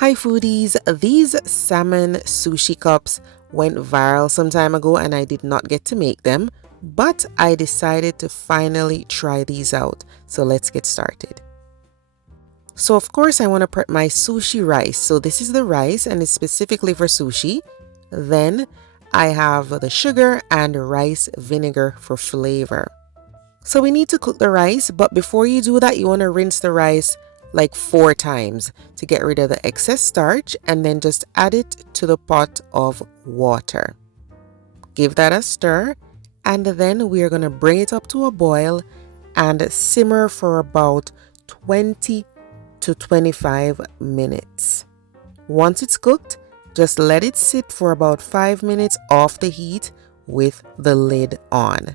Hi foodies, these salmon sushi cups went viral some time ago and I did not get to make them, but I decided to finally try these out. So let's get started. So of course I want to prep my sushi rice. So this is the rice and it's specifically for sushi. Then I have the sugar and rice vinegar for flavor. So we need to cook the rice, but before you do that, you want to rinse the rice like 4 times to get rid of the excess starch and then just add it to the pot of water. Give that a stir and then we are going to bring it up to a boil and simmer for about 20 to 25 minutes. Once it's cooked, just let it sit for about 5 minutes off the heat with the lid on.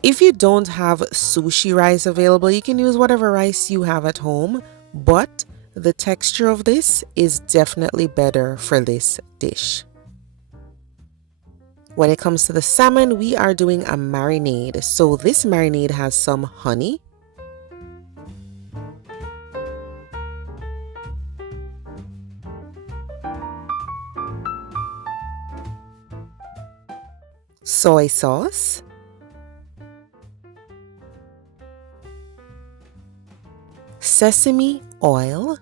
If you don't have sushi rice available, you can use whatever rice you have at home, but the texture of this is definitely better for this dish. When it comes to the salmon, we are doing a marinade. So this marinade has some honey, soy sauce, sesame oil,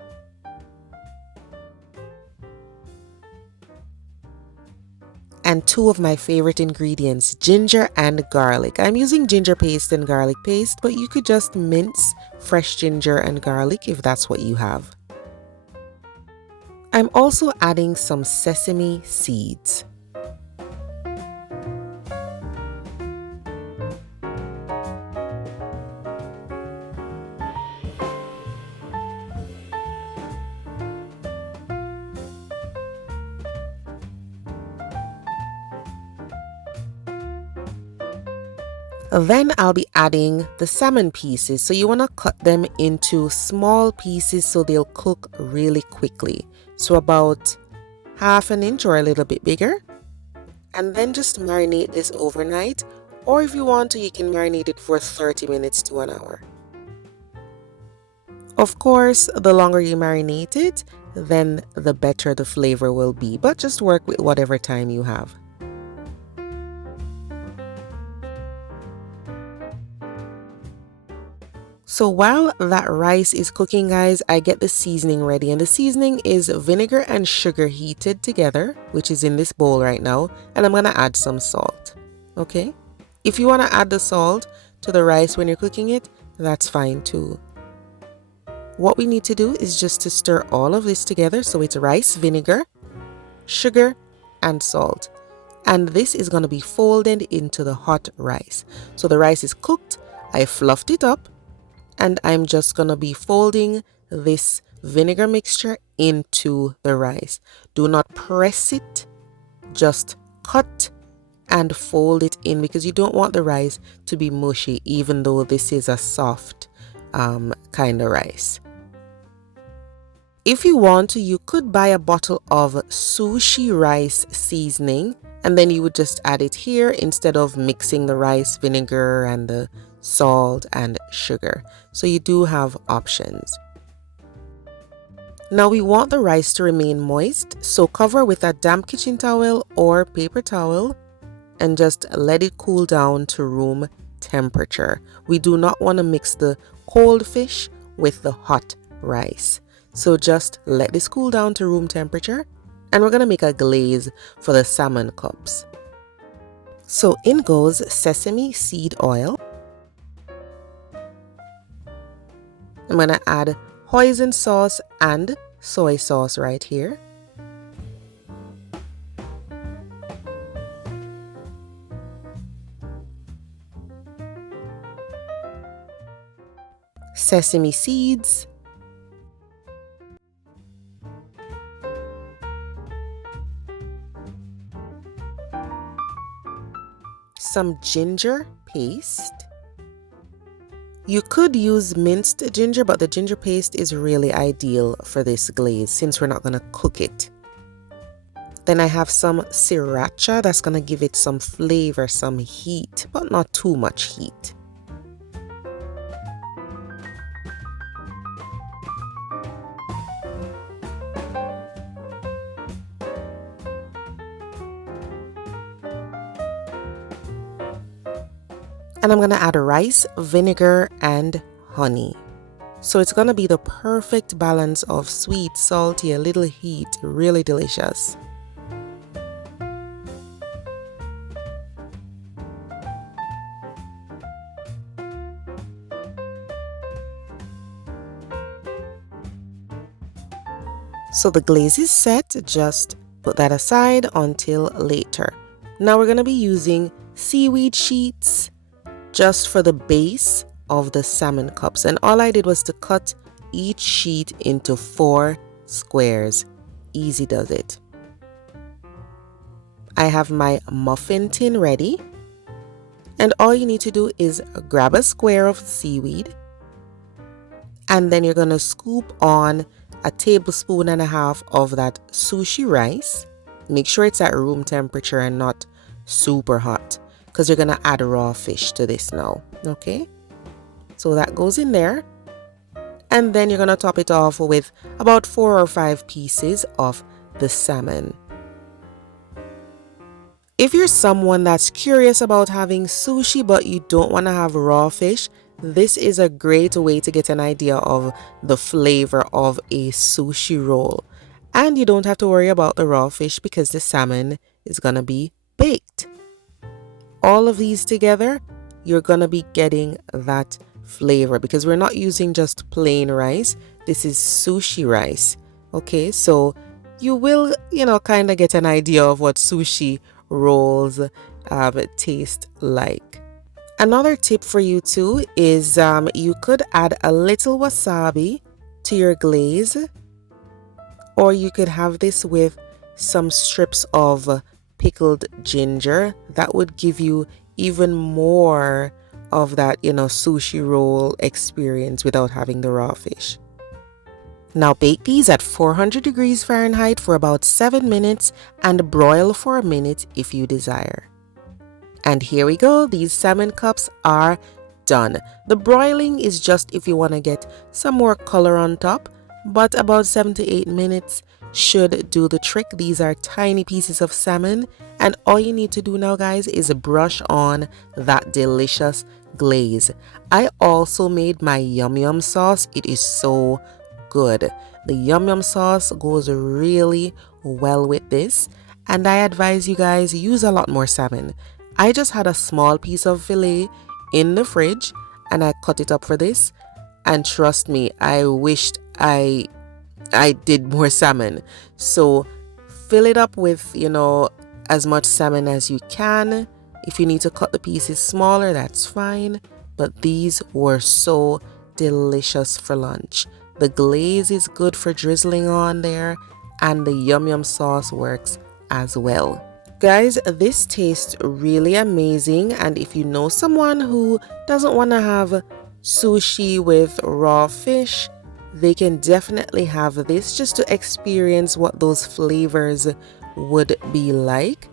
and 2 of my favorite ingredients, ginger and garlic. I'm using ginger paste and garlic paste, but you could just mince fresh ginger and garlic if that's what you have. I'm also adding some sesame seeds. Then I'll be adding the salmon pieces. So you want to cut them into small pieces so they'll cook really quickly. So about 1/2 inch or a little bit bigger. And then just marinate this overnight. Or if you want to, you can marinate it for 30 minutes to an hour. Of course, the longer you marinate it, then the better the flavor will be. But just work with whatever time you have. So while that rice is cooking, guys, I get the seasoning ready. And the seasoning is vinegar and sugar heated together, which is in this bowl right now. And I'm going to add some salt. Okay? If you want to add the salt to the rice when you're cooking it, that's fine too. What we need to do is just to stir all of this together. So it's rice, vinegar, sugar, and salt. And this is going to be folded into the hot rice. So the rice is cooked. I fluffed it up. And I'm just going to be folding this vinegar mixture into the rice. Do not press it, just cut and fold it in because you don't want the rice to be mushy even though this is a soft kind of rice. If you want to, you could buy a bottle of sushi rice seasoning and then you would just add it here instead of mixing the rice, vinegar, and the salt and sugar. So you do have options. Now we want the rice to remain moist, so cover with a damp kitchen towel or paper towel and just let it cool down to room temperature. We do not want to mix the cold fish with the hot rice. So just let this cool down to room temperature and we're going to make a glaze for the salmon cups. So in goes sesame seed oil. I'm going to add hoisin sauce and soy sauce right here. Sesame seeds. Some ginger paste. You could use minced ginger, but the ginger paste is really ideal for this glaze since we're not going to cook it. Then I have some Sriracha that's going to give it some flavor, some heat, but not too much heat. And I'm going to add rice, vinegar, and honey. So it's going to be the perfect balance of sweet, salty, a little heat, really delicious. So the glaze is set, just put that aside until later. Now we're going to be using seaweed sheets just for the base of the salmon cups. And all I did was to cut each sheet into 4 squares. Easy does it. I have my muffin tin ready. And all you need to do is grab a square of seaweed. And then you're going to scoop on a tablespoon and a half of that sushi rice. Make sure it's at room temperature and not super hot, because you're going to add raw fish to this now. Okay, so that goes in there. And then you're going to top it off with about 4 or 5 pieces of the salmon. If you're someone that's curious about having sushi but you don't want to have raw fish, this is a great way to get an idea of the flavor of a sushi roll. And you don't have to worry about the raw fish because the salmon is going to be baked. All of these together, you're going to be getting that flavor because we're not using just plain rice. This is sushi rice. Okay, so you will, kind of get an idea of what sushi rolls taste like. Another tip for you too is you could add a little wasabi to your glaze, or you could have this with some strips of pickled ginger. That would give you even more of that, sushi roll experience without having the raw fish. Now bake these at 400 degrees Fahrenheit for about 7 minutes and broil for a minute if you desire. And here we go, these salmon cups are done. The broiling is just if you want to get some more color on top, but about 7 to 8 minutes should do the trick. These are tiny pieces of salmon, and all you need to do now, guys, is brush on that delicious glaze. I also made my yum yum sauce. It is so good. The yum yum sauce goes really well with this, and I advise you guys use a lot more salmon. I just had a small piece of fillet in the fridge and I cut it up for this, and trust me, I wished I did more salmon. So fill it up with as much salmon as you can. If you need to cut the pieces smaller, that's fine, but these were so delicious for lunch. The glaze is good for drizzling on there, and the yum yum sauce works as well. Guys, this tastes really amazing, and if you know someone who doesn't want to have sushi with raw fish, they can definitely have this just to experience what those flavors would be like.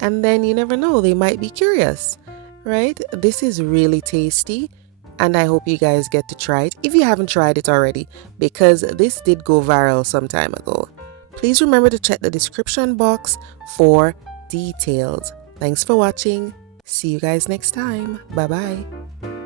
And then you never know, they might be curious, right? This is really tasty, and I hope you guys get to try it if you haven't tried it already, because this did go viral some time ago. Please remember to check the description box for details. Thanks for watching. See you guys next time. Bye bye.